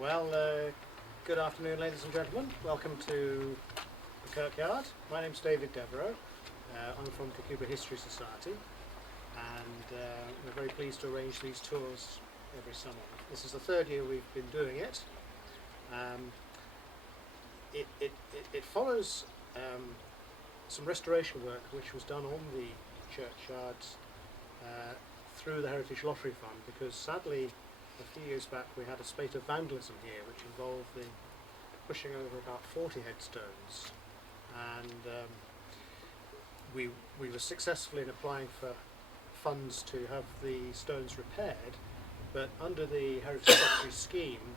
Well, good afternoon, ladies and gentlemen. Welcome to the Kirkyard. My name's David Devereux. I'm from Kirkcudbright History Society, and we're very pleased to arrange these tours every summer. This is the third year we've been doing it. It follows some restoration work which was done on the churchyard through the Heritage Lottery Fund, because sadly a few years back we had a spate of vandalism here which involved the pushing over about 40 headstones, and we were successful in applying for funds to have the stones repaired, but under the Heritage Lottery scheme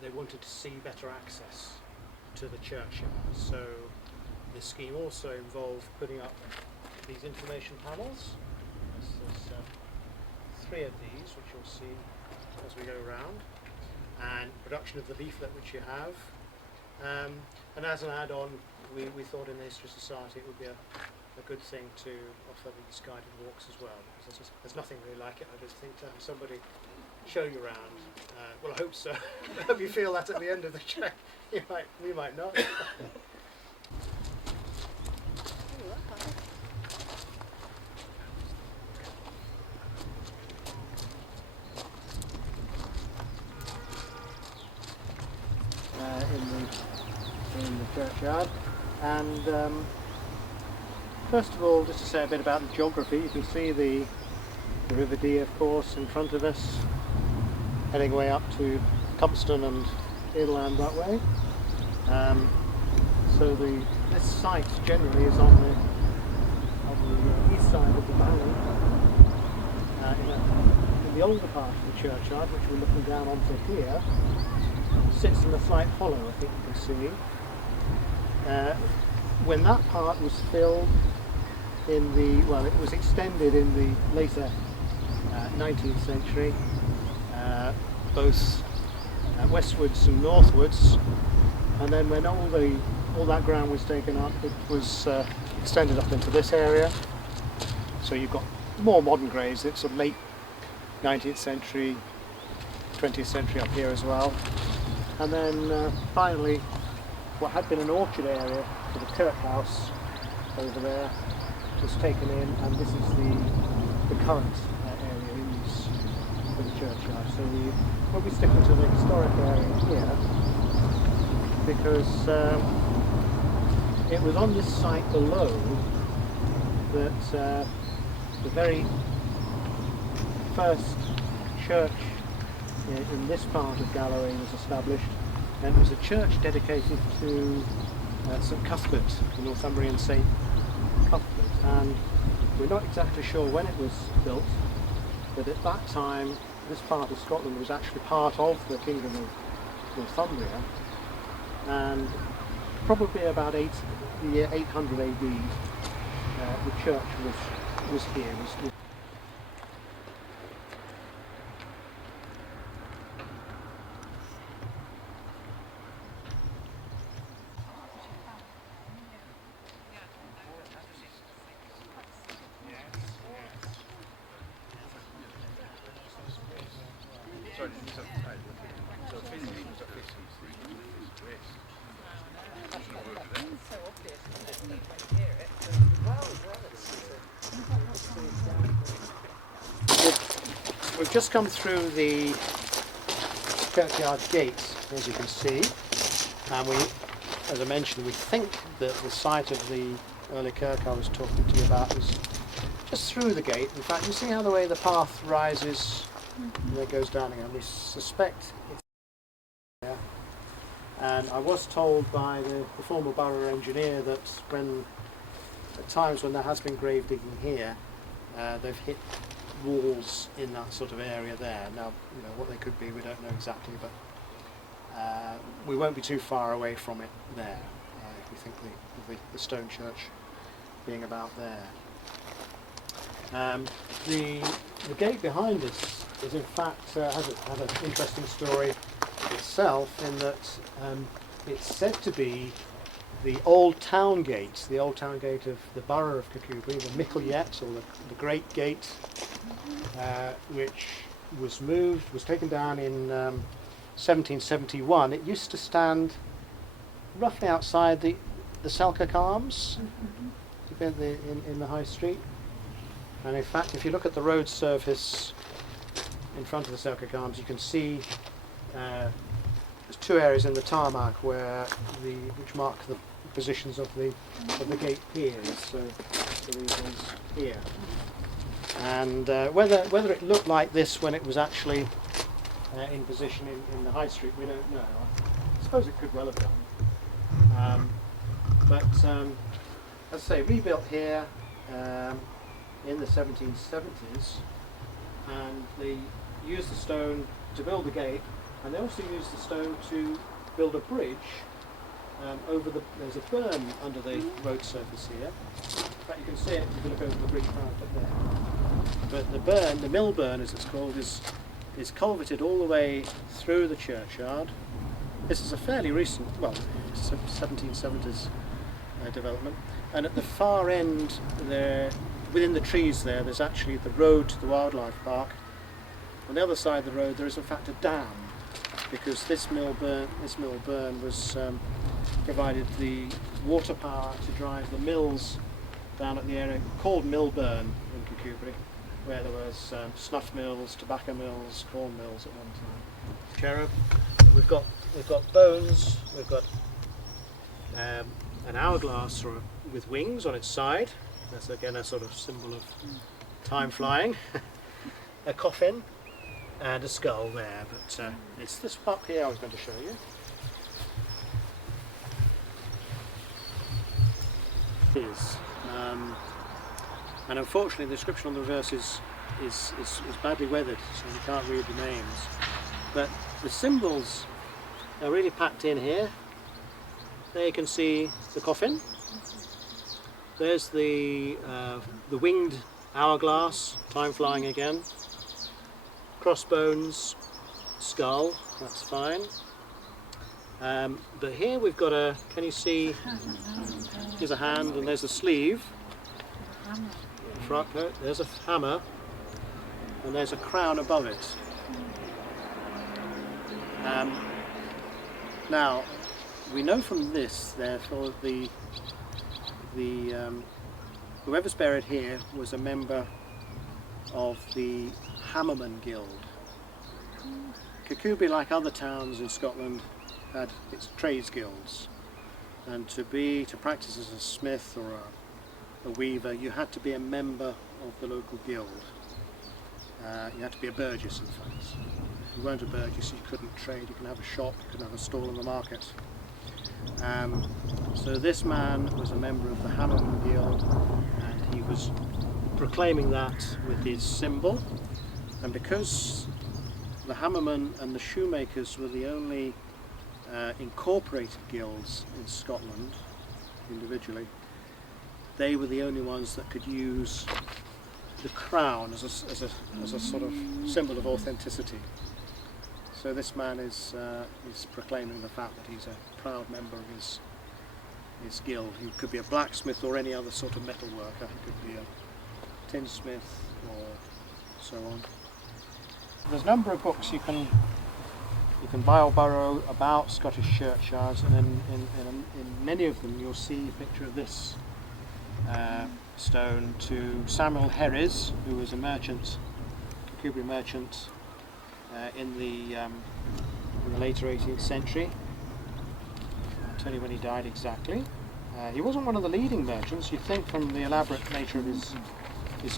they wanted to see better access to the churchyard, so the scheme also involved putting up these information panels. There's three of these which you'll see as we go around, and production of the leaflet which you have, and as an add-on we thought in the History Society it would be a good thing to offer these guided walks as well, because there's nothing really like it, I just think, to have somebody show you around. Well, I hope so. I hope you feel that at the end of the trek. We might not. In the churchyard, and first of all, just to say a bit about the geography. You can see the River Dee, of course, in front of us, heading way up to Compston and inland that way. So this site generally is on the east side of the valley, in the older part of the churchyard, which we're looking down onto here. Sits in a slight hollow, I think you can see. When that part was filled it was extended in the later 19th century, both westwards and northwards, and then when all that ground was taken up, it was extended up into this area. So you've got more modern graves. It's sort of late 19th century, 20th century up here as well. And then finally, what had been an orchard area for the Kirk House over there was taken in, and this is the current area in use for the churchyard. So we'll be sticking to the historic area here, because it was on this site below that the very first church in this part of Galloway was established, and it was a church dedicated to St Cuthbert, the Northumbrian St Cuthbert, and we're not exactly sure when it was built, but at that time this part of Scotland was actually part of the Kingdom of Northumbria, and probably about the year 800 AD the church was here. We've just come through the Kirkyard gate, as you can see, and as I mentioned, we think that the site of the early kirk I was talking to you about was just through the gate. In fact, you see how the way the path rises and then goes down again. We suspect it's there. And I was told by the former borough engineer that at times when there has been grave digging here, they've hit walls in that sort of area there. Now, what they could be, we don't know exactly, but we won't be too far away from it there. If we think the stone church being about there. The gate behind us is in fact has an interesting story itself, in that it's said to be the old town gate of the borough of Kirkcudbright, the Mickle Yet, or the Great Gate, which was taken down in 1771, it used to stand roughly outside the Selkirk Arms in the High Street. And in fact, if you look at the road surface in front of the Selkirk Arms, you can see there's two areas in the tarmac which mark the positions of the gate piers. So these ones here. And whether it looked like this when it was actually in position in the High Street, we don't know. I suppose it could well have done. But as I say, rebuilt here in the 1770s, and they used the stone to build the gate, and they also used the stone to build a bridge there's a berm under the road surface here. In fact, you can see it if you look over the bridge parapet there. But the mill burn as it's called, is culverted all the way through the churchyard. This is a fairly recent, 1770s development. And at the far end there, within the trees there's actually the road to the wildlife park. On the other side of the road there is in fact a dam, because this mill burn was provided the water power to drive the mills down at the area called Millburn in Kirkcudbright, where there was snuff mills, tobacco mills, corn mills at one time. Cherub. We've got bones. We've got an hourglass with wings on its side. That's again a sort of symbol of time flying. A coffin and a skull there, but it's this up here I was going to show you. And unfortunately the description on the reverse is badly weathered, so you can't read the names. But the symbols are really packed in here. There you can see the coffin. There's the winged hourglass, time flying again. Crossbones, skull, that's fine. But here we've got can you see, here's a hand and there's a sleeve, frock coat, there's a hammer, and there's a crown above it. Now, we know from this, therefore, whoever's buried here was a member of the Hammerman Guild. Kirkcudbright, like other towns in Scotland, had its trades guilds, and to practice as a smith or a weaver, you had to be a member of the local guild. You had to be a burgess, in fact. If you weren't a burgess, you couldn't trade. You couldn't have a shop, you couldn't have a stall in the market. So this man was a member of the Hammerman Guild, and he was proclaiming that with his symbol. And because the hammermen and the shoemakers were the only incorporated guilds in Scotland individually, they were the only ones that could use the crown as a sort of symbol of authenticity. So this man is proclaiming the fact that he's a proud member of his guild. He could be a blacksmith or any other sort of metal worker. He could be a tinsmith or so on. There's a number of books you can buy or borrow about Scottish churchyards, and in many of them you'll see a picture of this stone to Samuel Herries, who was a merchant, Kirkcudbright merchant, in the later 18th century. I'll tell you when he died exactly. He wasn't one of the leading merchants. You'd think from the elaborate nature of his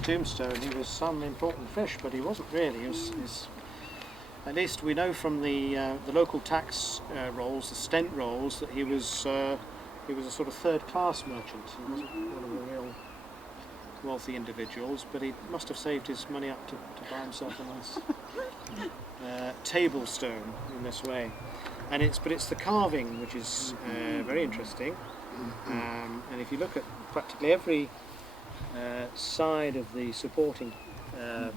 tombstone he was some important fish, but he wasn't really. At least we know from the local tax rolls, the stent rolls, that he was a sort of third-class merchant. He wasn't one of the real wealthy individuals, but he must have saved his money up to buy himself a nice table stone in this way. And it's the carving which is very interesting. And if you look at practically every side of the supporting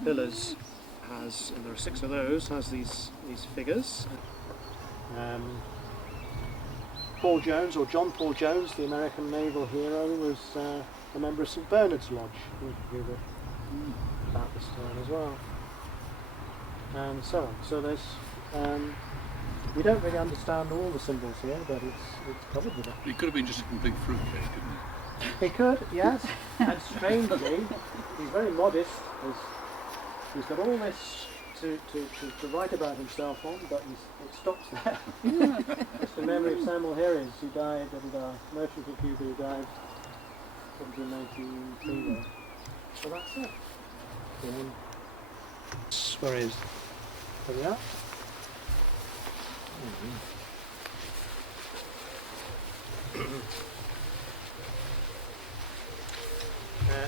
pillars has, and there are 6 of those, has these figures. Paul Jones, or John Paul Jones, the American naval hero, was a member of St Bernard's Lodge in Kirkcudbright about this time as well, and so on. So there's You don't really understand all the symbols here, but it's covered with it. It could have been just a complete fruitcake, couldn't it? It could, yes. And strangely, he's very modest. He's got all this to write about himself on, but it stops there. It's the memory of Samuel Herries, who died, and merchant of Cuba, who died probably in 1903 there. So that's it. Where is? There we are.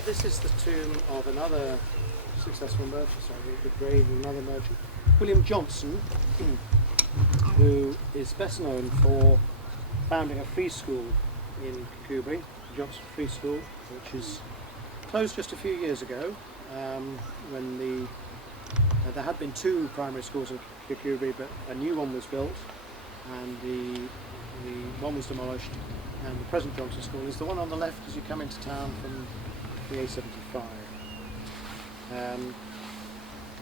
This is the tomb of another successful merchant, the grave of another merchant, William Johnson, who is best known for founding a free school in Kirkcudbright, Johnson Free School, which is closed just a few years ago, when there had been two primary schools in Kirkcudbright, but a new one was built, and the one was demolished, and the present Johnson School is the one on the left as you come into town from the A75.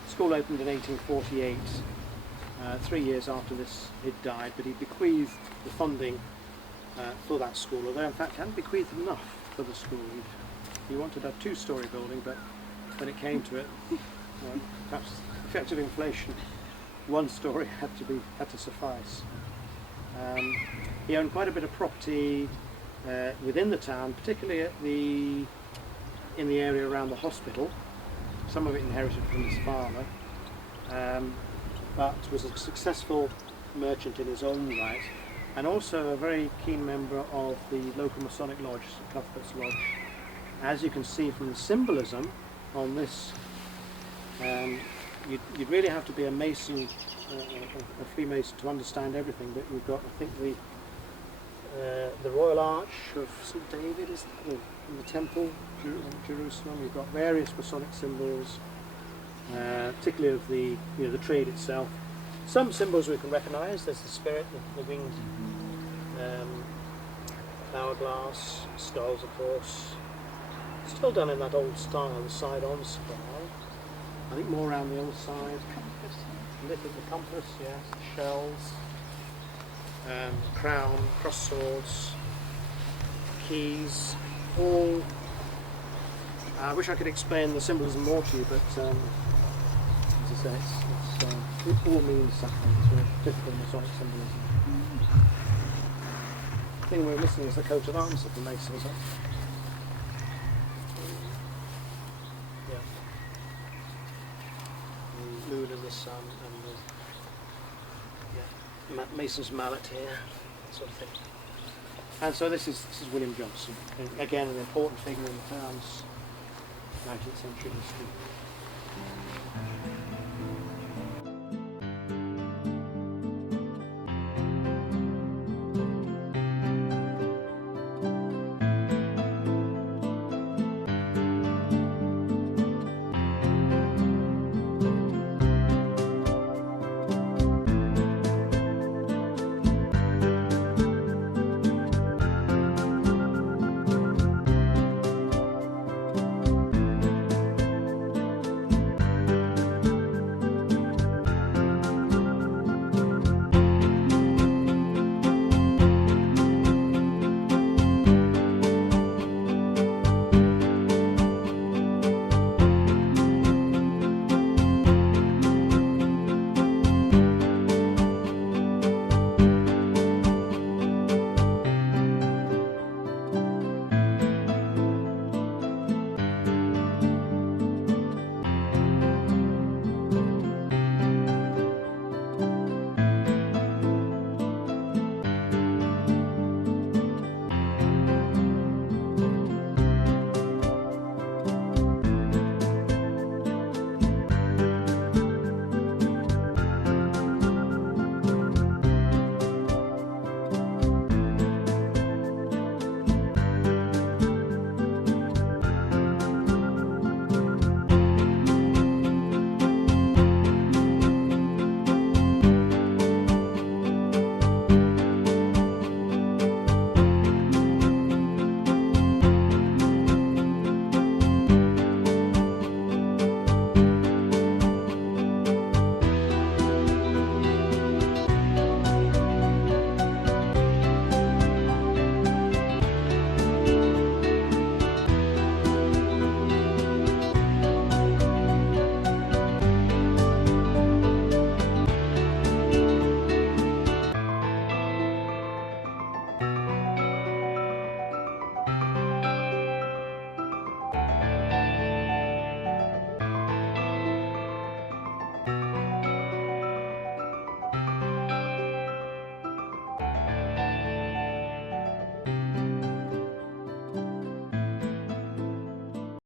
School opened in 1848, 3 years after this he'd died, but he bequeathed the funding for that school, although in fact hadn't bequeathed enough for the school. He wanted a two-storey building, but when it came to it, perhaps effective inflation, one story had to suffice. He owned quite a bit of property within the town, particularly in the area around the hospital. Some of it inherited from his father, but was a successful merchant in his own right, and also a very keen member of the local Masonic lodge, St Cuthbert's Lodge. As you can see from the symbolism on this, you'd really have to be a Mason, a Freemason, to understand everything. But you've got, I think, the Royal Arch of St David is in the Temple in Jerusalem. You've got various Masonic symbols, particularly of the trade itself. Some symbols we can recognise. There's the spirit, the winged hourglass, skulls, of course. Still done in that old style, the side-on spiral. I think more around the other side. The compass, yes, the shells, crown, cross swords, keys, all. I wish I could explain the symbolism more to you, but as I say, it all means something. It's very typical Masonic symbolism. The thing we're missing is the coat of arms of the Masons. Moon and the sun, and the Mason's mallet here, that sort of thing. And so this is William Johnson, again an important figure in the town's 19th century history.